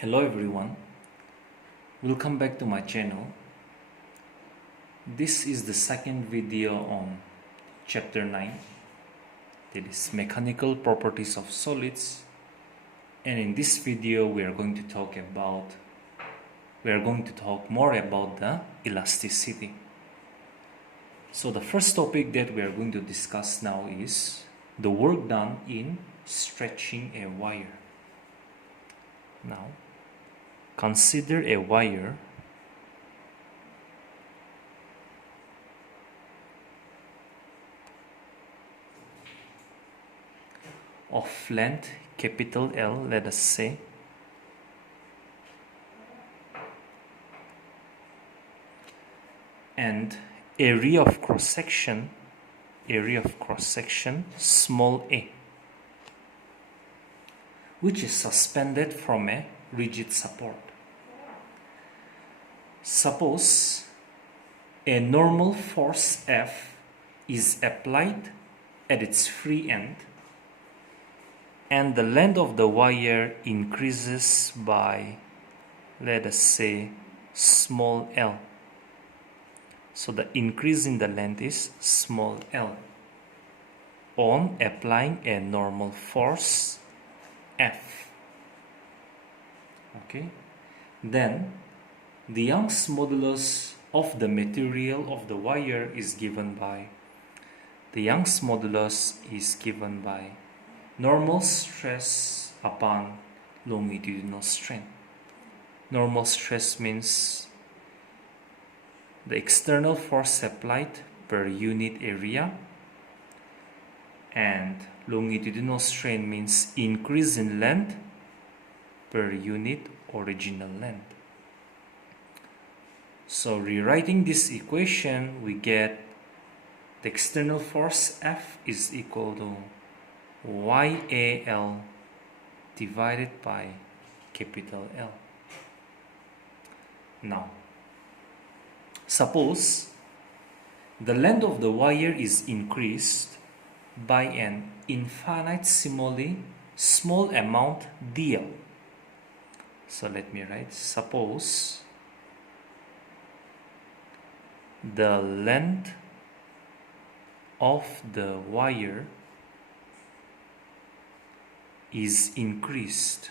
Hello everyone, welcome back to my channel. This is the second video on chapter 9, that is mechanical properties of solids, and in this video we are going to talk more about the elasticity. So the first topic that we are going to discuss now is the work done in stretching a wire. Now consider a wire of length capital L, let us say, and area of cross section small a, which is suspended from a rigid support. Suppose a normal force F is applied at its free end and the length of the wire increases by, let us say, small l. So the increase in the length is small l on applying a normal force F. Okay, then the Young's modulus of the material of the wire is given by normal stress upon longitudinal strain. Normal stress means the external force applied per unit area, and longitudinal strain means increase in length per unit original length. So rewriting this equation, we get the external force F is equal to YAL divided by capital L. Now, suppose the length of the wire is increased by an infinitesimally small amount dl. So let me write, suppose the length of the wire is increased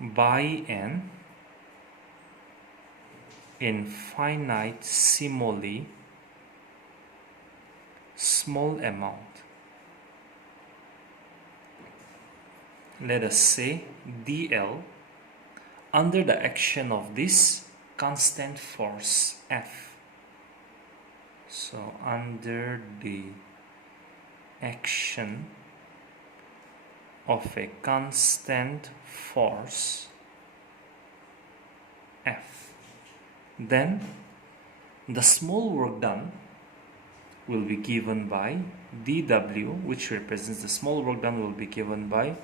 by an infinitesimally small amount. Let us say dl under the action of this constant force F. So under the action of a constant force F, then the small work done will be given by dW, which represents the small work done will be given by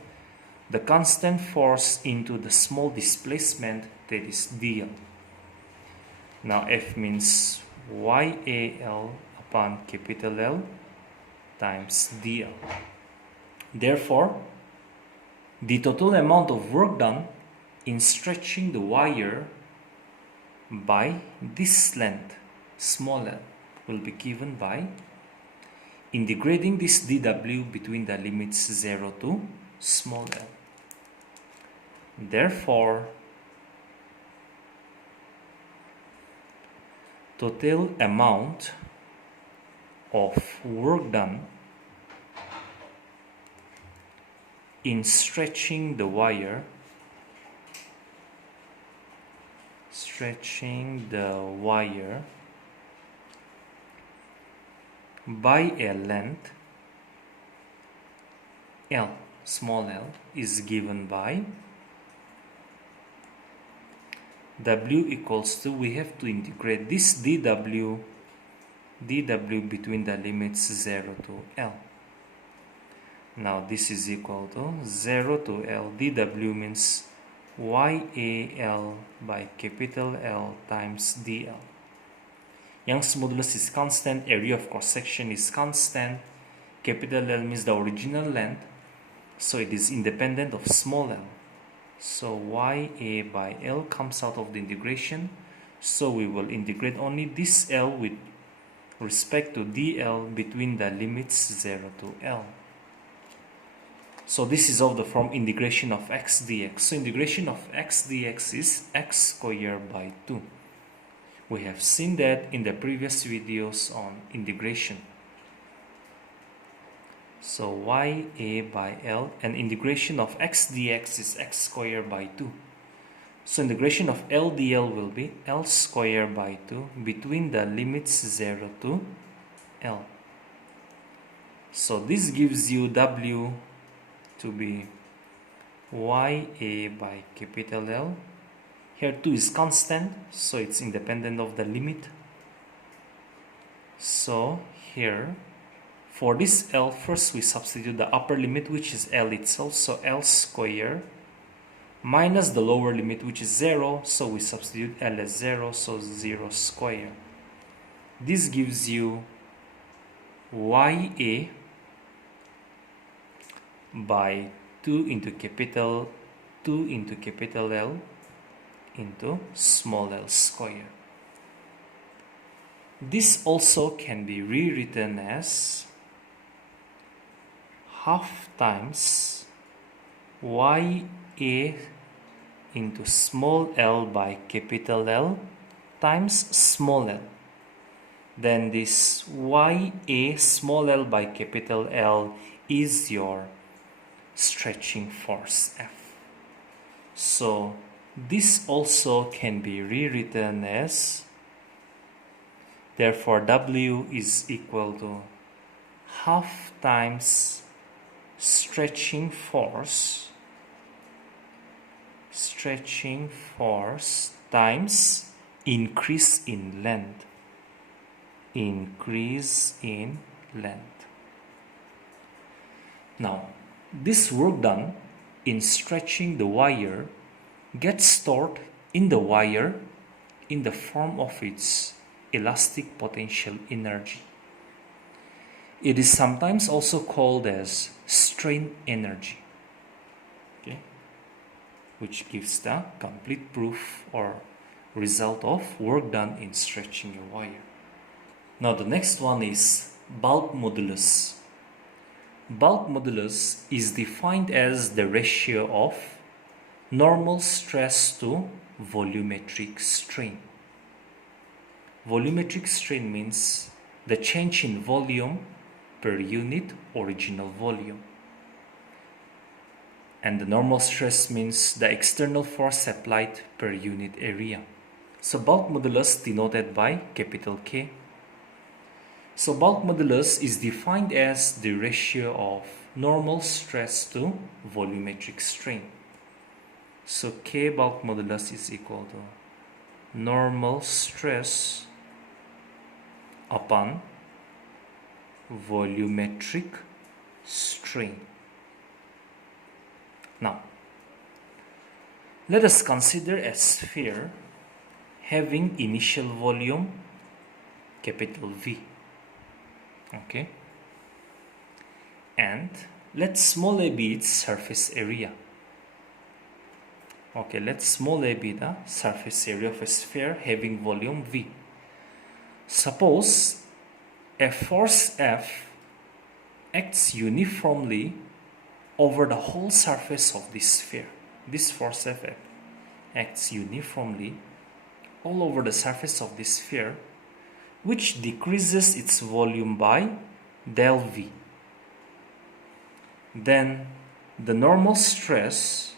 the constant force into the small displacement, that is dl. Now F means YAL upon capital L times dl. Therefore, the total amount of work done in stretching the wire by this length, small l, will be given by integrating this dW between the limits 0 to small l. Therefore, total amount of work done in stretching the wire by a length L, small l, is given by W equals to, we have to integrate this dW between the limits 0 to L. Now this is equal to 0 to L. dW means YAL by capital L times dl. Young's modulus is constant, area of cross section is constant, capital L means the original length, so it is independent of small l. So YA by L comes out of the integration, so we will integrate only this L with respect to dl between the limits 0 to L. So this is of the form integration of x dx. So integration of x dx is x squared by 2. We have seen that in the previous videos on integration. So YA by L, and integration of x dx is x squared by 2. So integration of L dl will be L squared by 2 between the limits 0 to L. So this gives you W to be YA by capital L. Here 2 is constant, so it's independent of the limit. So here, for this L, first we substitute the upper limit, which is L itself, so L squared, minus the lower limit, which is 0, so we substitute L as 0, so 0 squared. This gives you YA by 2 into capital L into small l squared. This also can be rewritten as half times YA into small l by capital L times small l. Then this YA small l by capital L is your stretching force F. So this also can be rewritten as, therefore W is equal to half times stretching force times increase in length. Now, this work done in stretching the wire gets stored in the wire in the form of its elastic potential energy. It is sometimes also called as strain energy, okay, which gives the complete proof or result of work done in stretching a wire. Now the next one is bulk modulus. Bulk modulus is defined as the ratio of normal stress to volumetric strain. Volumetric strain means the change in volume per unit original volume. And the normal stress means the external force applied per unit area. So bulk modulus denoted by capital K. So bulk modulus is defined as the ratio of normal stress to volumetric strain. So K bulk modulus is equal to normal stress upon volumetric strain. Now, let us consider a sphere having initial volume capital V. Okay, and let small a be its surface area. Okay, let small a be the surface area of a sphere having volume V. Suppose a force F acts uniformly over the whole surface of this sphere. This force F acts uniformly all over the surface of this sphere, which decreases its volume by del V. Then the normal stress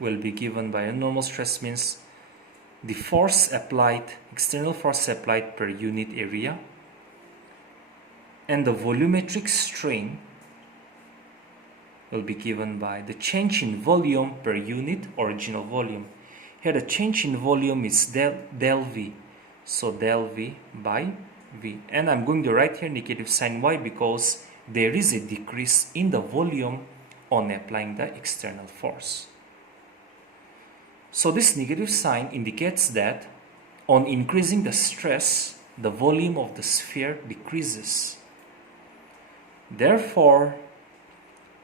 will be given by a normal stress means the force applied, external force applied per unit area, and the volumetric strain will be given by the change in volume per unit original volume. Here the change in volume is del V, so del V by V. And I'm going to write here negative sign. Why? Because there is a decrease in the volume on applying the external force. So this negative sign indicates that on increasing the stress, the volume of the sphere decreases. Therefore,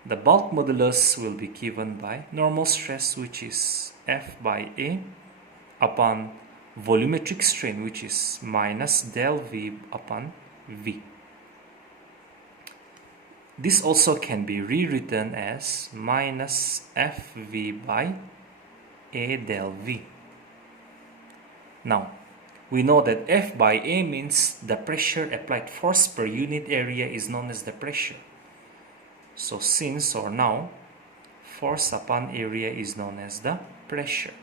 the bulk modulus will be given by normal stress, which is F by A, upon volumetric strain, which is minus del V upon V. This also can be rewritten as minus Fv by A del V. Now, we know that F by A means the pressure applied force per unit area is known as the pressure. So since or now, force upon area is known as the pressure.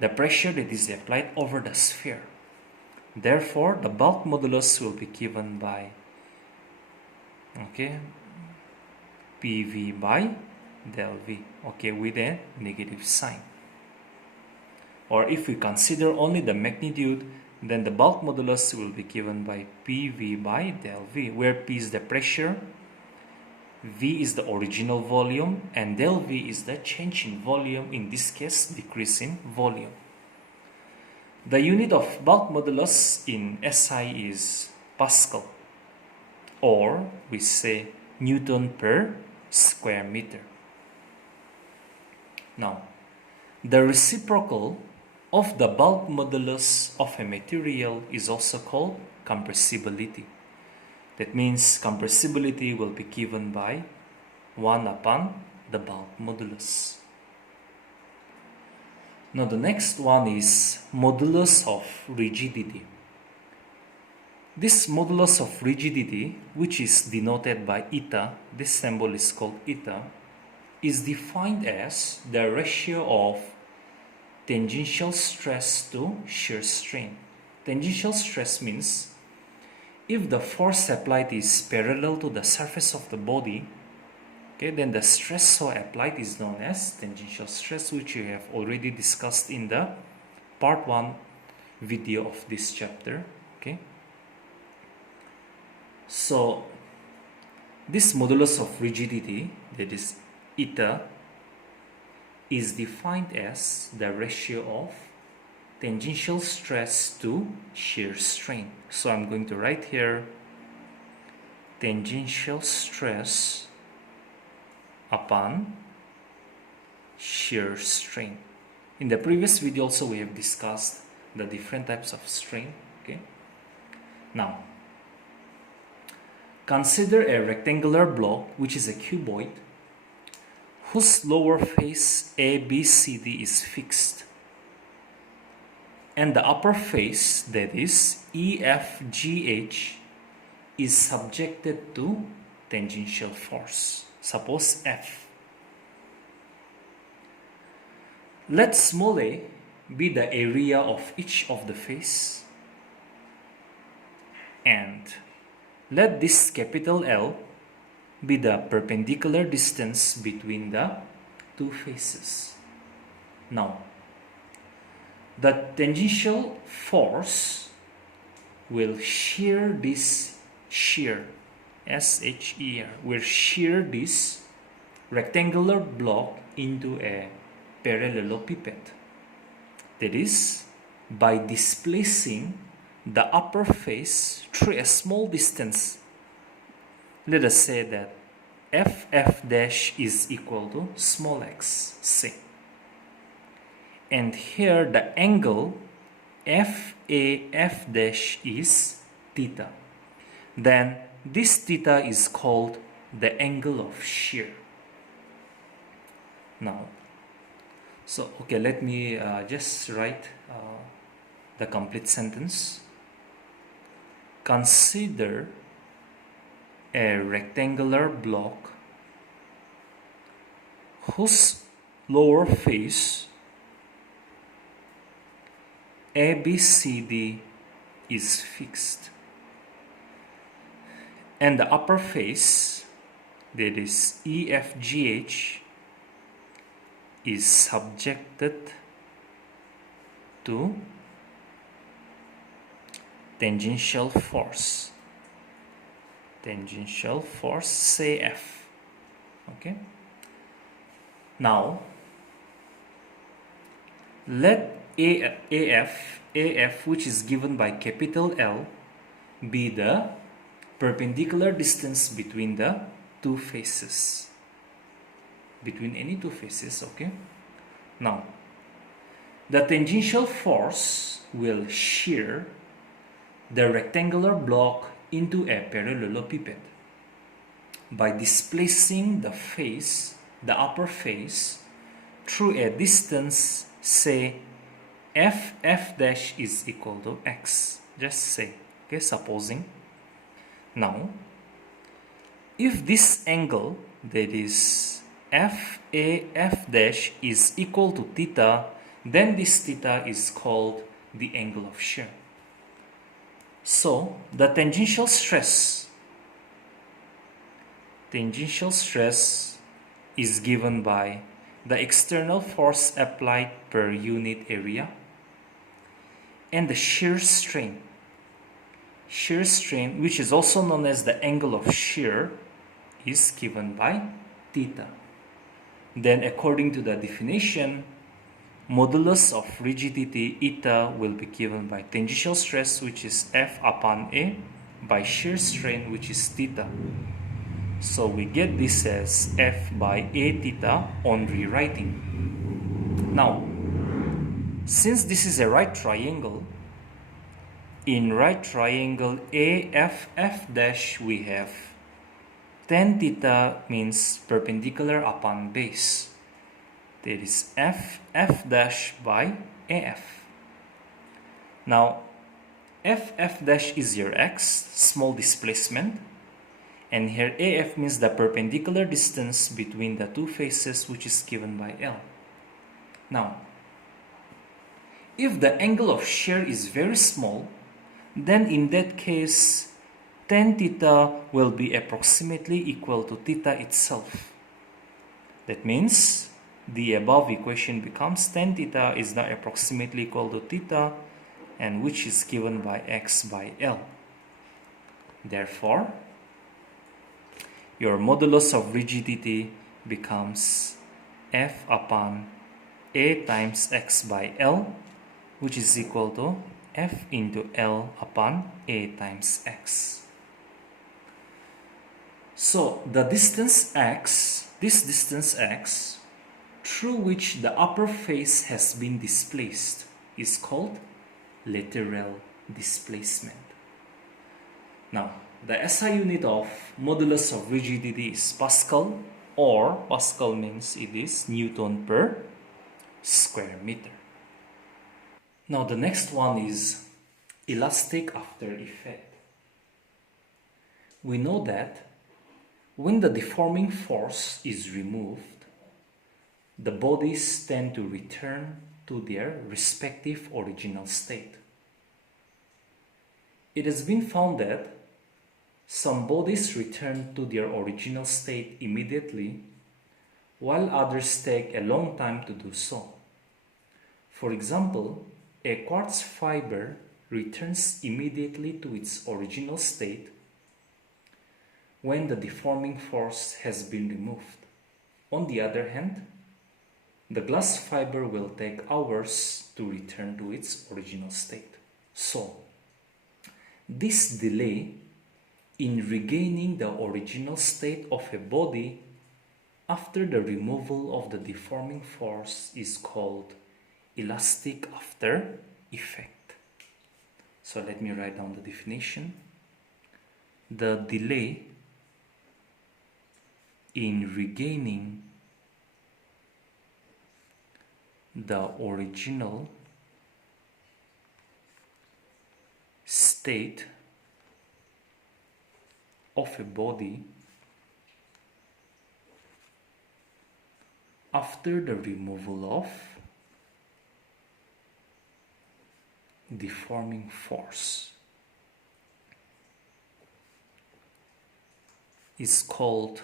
The pressure that is applied over the sphere. Therefore, the bulk modulus will be given by PV by del V, with a negative sign. Or if we consider only the magnitude, then the bulk modulus will be given by PV by del V, where P is the pressure, V is the original volume, and del V is the change in volume, in this case decrease in volume. The unit of bulk modulus in SI is Pascal, or we say Newton per square meter. Now, the reciprocal of the bulk modulus of a material is also called compressibility. That means compressibility will be given by 1 upon the bulk modulus. Now the next one is modulus of rigidity. This modulus of rigidity, which is denoted by eta, this symbol is called eta, is defined as the ratio of tangential stress to shear strain. Tangential stress means if the force applied is parallel to the surface of the body, then the stress so applied is known as tangential stress, which we have already discussed in the part 1 video of this chapter. So this modulus of rigidity, that is eta, is defined as the ratio of tangential stress to shear strain. So I'm going to write here tangential stress upon shear strain. In the previous video also we have discussed the different types of strain. Now, consider a rectangular block which is a cuboid whose lower face ABCD is fixed and the upper face, that is EFGH, is subjected to tangential force. Suppose F. Let small a be the area of each of the face, and let this capital L be the perpendicular distance between the two faces. Now, the tangential force will shear this shear, S-H-E-R, will shear this rectangular block into a parallelepiped. That is, by displacing the upper face through a small distance. Let us say that FF dash is equal to small x, say. And here the angle FAF dash is theta. Then this theta is called the angle of shear. Now, so let me just write the complete sentence. Consider a rectangular block whose lower face ABCD is fixed and the upper face, that is EFGH, is subjected to tangential force. Tangential force, say F. Now, let AF, which is given by capital L, be the perpendicular distance between the two faces, between any two faces. Okay, now the tangential force will shear the rectangular block into a parallelepiped by displacing the face, the upper face, through a distance, say f dash is equal to x. Just say, okay, supposing. Now, if this angle, that is f dash, is equal to theta, then this theta is called the angle of shear. So, the tangential stress is given by the external force applied per unit area and the shear strain, which is also known as the angle of shear, is given by theta. Then according to the definition, modulus of rigidity eta will be given by tangential stress, which is F upon A, by shear strain, which is theta. So we get this as F by A theta on rewriting. Now, since this is a right triangle, in right triangle AFF dash we have tan theta means perpendicular upon base. That is FF dash by AF. Now, FF dash is your x, small displacement. And here AF means the perpendicular distance between the two faces, which is given by L. Now, if the angle of shear is very small, then in that case, tan theta will be approximately equal to theta itself. That means the above equation becomes tan theta is now approximately equal to theta, and which is given by x by L. Therefore, your modulus of rigidity becomes F upon A times x by L, which is equal to F into L upon A times x. So the distance x, this distance x, through which the upper face has been displaced, is called lateral displacement. Now, the SI unit of modulus of rigidity is Pascal, or Pascal means it is Newton per square meter. Now the next one is elastic after effect. We know that when the deforming force is removed, the bodies tend to return to their respective original state. It has been found that some bodies return to their original state immediately, while others take a long time to do so. For example, a quartz fiber returns immediately to its original state when the deforming force has been removed. On the other hand, the glass fiber will take hours to return to its original state. So, this delay in regaining the original state of a body after the removal of the deforming force is called elastic after effect. So let me write down the definition. The delay in regaining the original state of a body after the removal of deforming force is called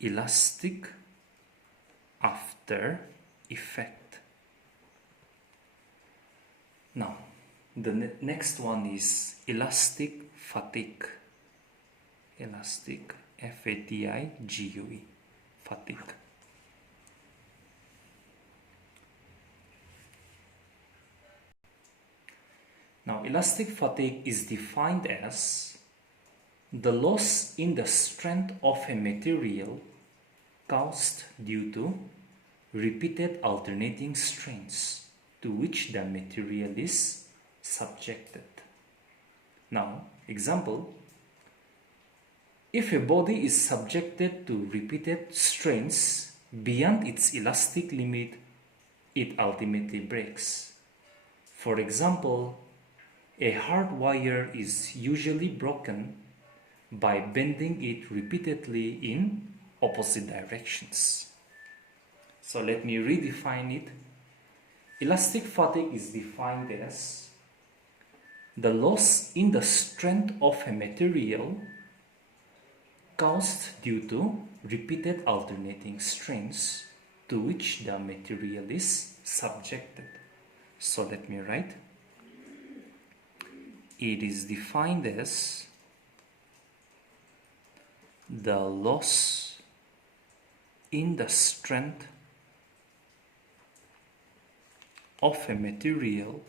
elastic after effect. Now, the next one is elastic fatigue. Elastic, F-A-T-I-G-U-E, fatigue. Now, elastic fatigue is defined as the loss in the strength of a material caused due to repeated alternating strains to which the material is subjected. Now, example, if a body is subjected to repeated strains beyond its elastic limit, it ultimately breaks. For example, a hard wire is usually broken by bending it repeatedly in opposite directions. So let me redefine it. Elastic fatigue is defined as the loss in the strength of a material caused due to repeated alternating strains to which the material is subjected. So let me write. It is defined as the loss in the strength of a material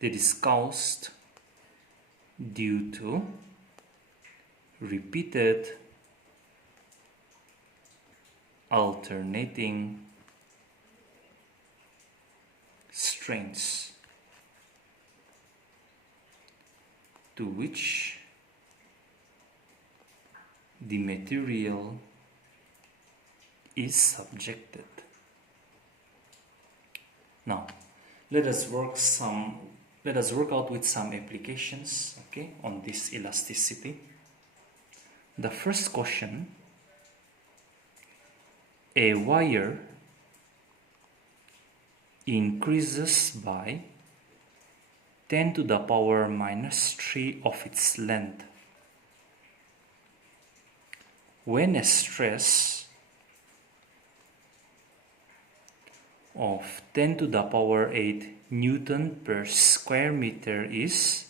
that is caused due to repeated alternating strains to which the material is subjected. Now, let us work out with some applications, okay, on this elasticity. The first question: a wire increases by 10 to the power minus 3 of its length when a stress of 10 to the power 8 Newton per square meter is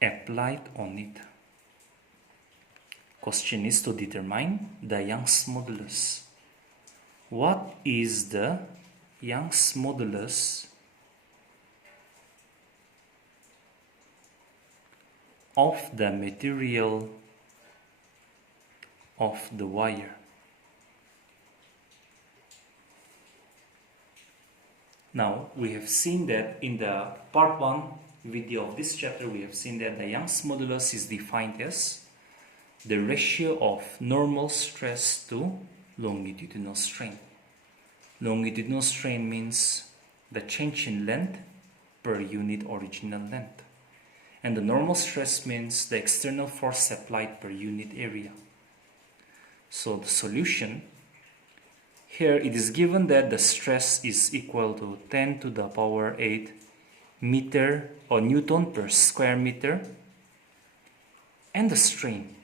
applied on it. Question is to determine the Young's modulus. What is the Young's modulus of the material of the wire? Now, we have seen that in the part 1 video of this chapter, we have seen that the Young's modulus is defined as the ratio of normal stress to longitudinal strain. Longitudinal strain means the change in length per unit original length. And the normal stress means the external force applied per unit area. So the solution, here it is given that the stress is equal to 10 to the power 8 meter or Newton per square meter, and the strain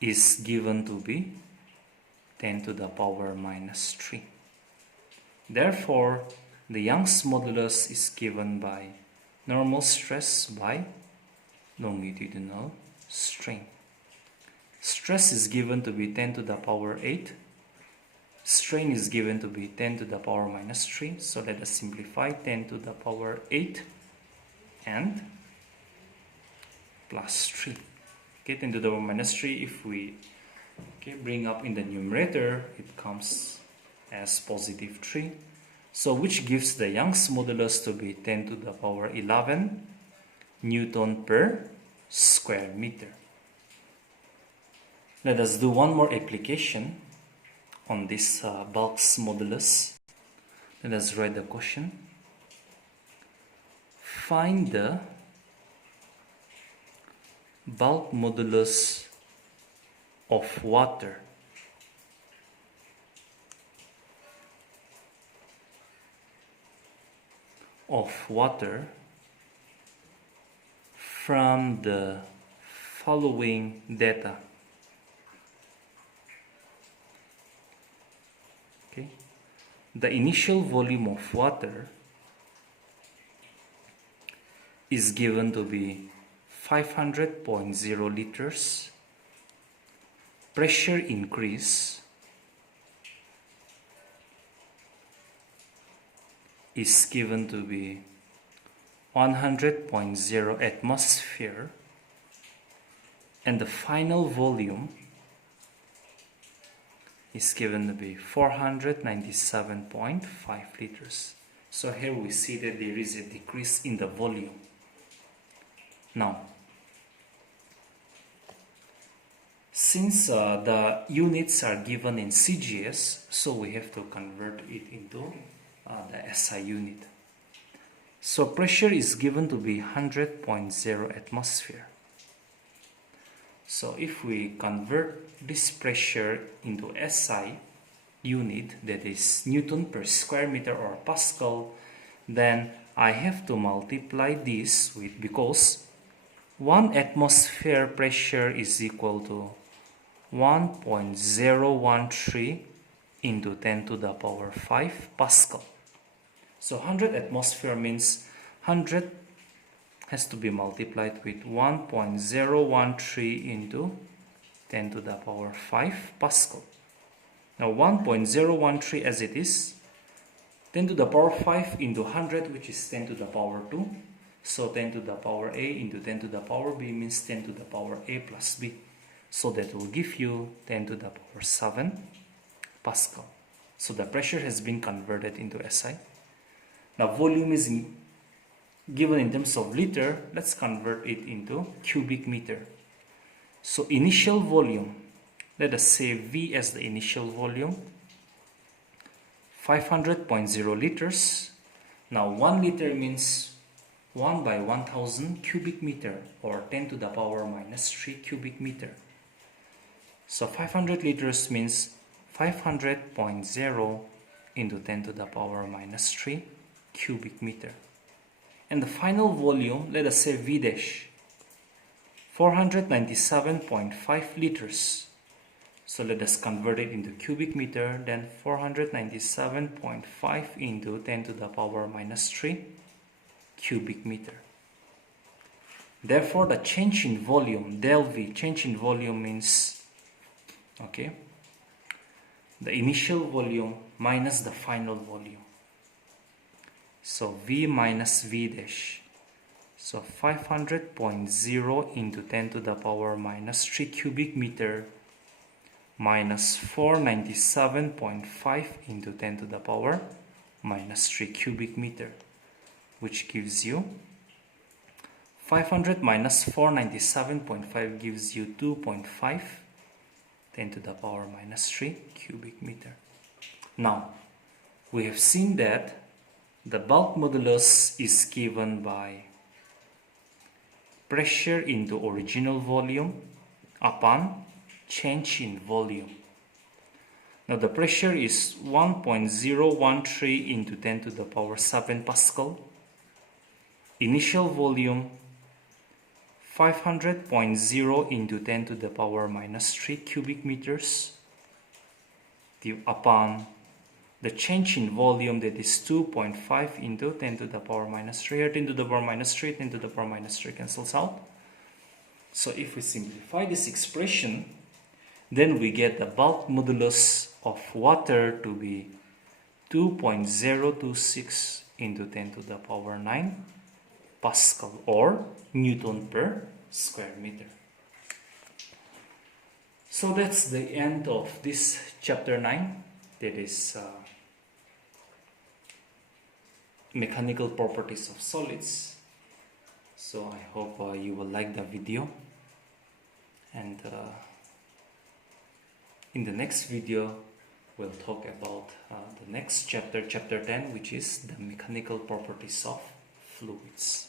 is given to be 10 to the power minus 3. Therefore, the Young's modulus is given by normal stress by longitudinal strain. Stress is given to be 10 to the power 8. Strain is given to be 10 to the power minus 3. So let us simplify 10 to the power 8 and plus 3. Okay, 10 to the power minus 3, if we bring up in the numerator, it comes as positive 3. So which gives the Young's modulus to be 10 to the power 11 Newton per square meter. Let us do one more application on this bulk's modulus. Let us write the question. Find the bulk modulus of water from the following data. Okay. The initial volume of water is given to be 500.0 liters. Pressure increase is given to be 100.0 atmosphere, and the final volume is given to be 497.5 liters. So here we see that there is a decrease in the volume. Now, since the units are given in CGS, so we have to convert it into the SI unit. So pressure is given to be 100.0 atmosphere. So if we convert this pressure into SI unit, that is Newton per square meter or Pascal, then I have to multiply this with, because 1 atmosphere pressure is equal to 1.013 into 10 to the power 5 Pascal. So 100 atmosphere means 100 has to be multiplied with 1.013 into 10 to the power 5 Pascal. Now 1.013 as it is, 10 to the power 5 into 100, which is 10 to the power 2. So 10 to the power A into 10 to the power B means 10 to the power A plus B. So that will give you 10 to the power 7 Pascal. So the pressure has been converted into SI. Now volume is given in terms of liter. Let's convert it into cubic meter. So initial volume, let us say V as the initial volume, 500.0 liters. Now 1 liter means 1 by 1000 cubic meter, or 10 to the power minus 3 cubic meter. So 500 liters means 500.0 into 10 to the power minus 3 cubic meter. And the final volume, let us say V dash, 497.5 liters. So let us convert it into cubic meter. Then 497.5 into 10 to the power minus 3 cubic meter. Therefore the change in volume, del V, change in volume means, okay, the initial volume minus the final volume. So V minus V dash. So 500.0 into 10 to the power minus 3 cubic meter minus 497.5 into 10 to the power minus 3 cubic meter, which gives you 500 minus 497.5 gives you 2.5 10 to the power minus 3 cubic meter. Now, we have seen that the bulk modulus is given by pressure into original volume upon change in volume. Now the pressure is 1.013 into 10 to the power 7 Pascal. Initial volume 500.0 into 10 to the power minus 3 cubic meters upon the change in volume, that is 2.5 into 10 to the power minus 3. Here 10 to the power minus 3, 10 to the power minus 3 cancels out. So if we simplify this expression, then we get the bulk modulus of water to be 2.026 into 10 to the power 9 Pascal, or Newton per square meter. So that's the end of this chapter 9, that is mechanical properties of solids. So I hope you will like the video, and in the next video we'll talk about the next chapter, chapter 10, which is the mechanical properties of fluids.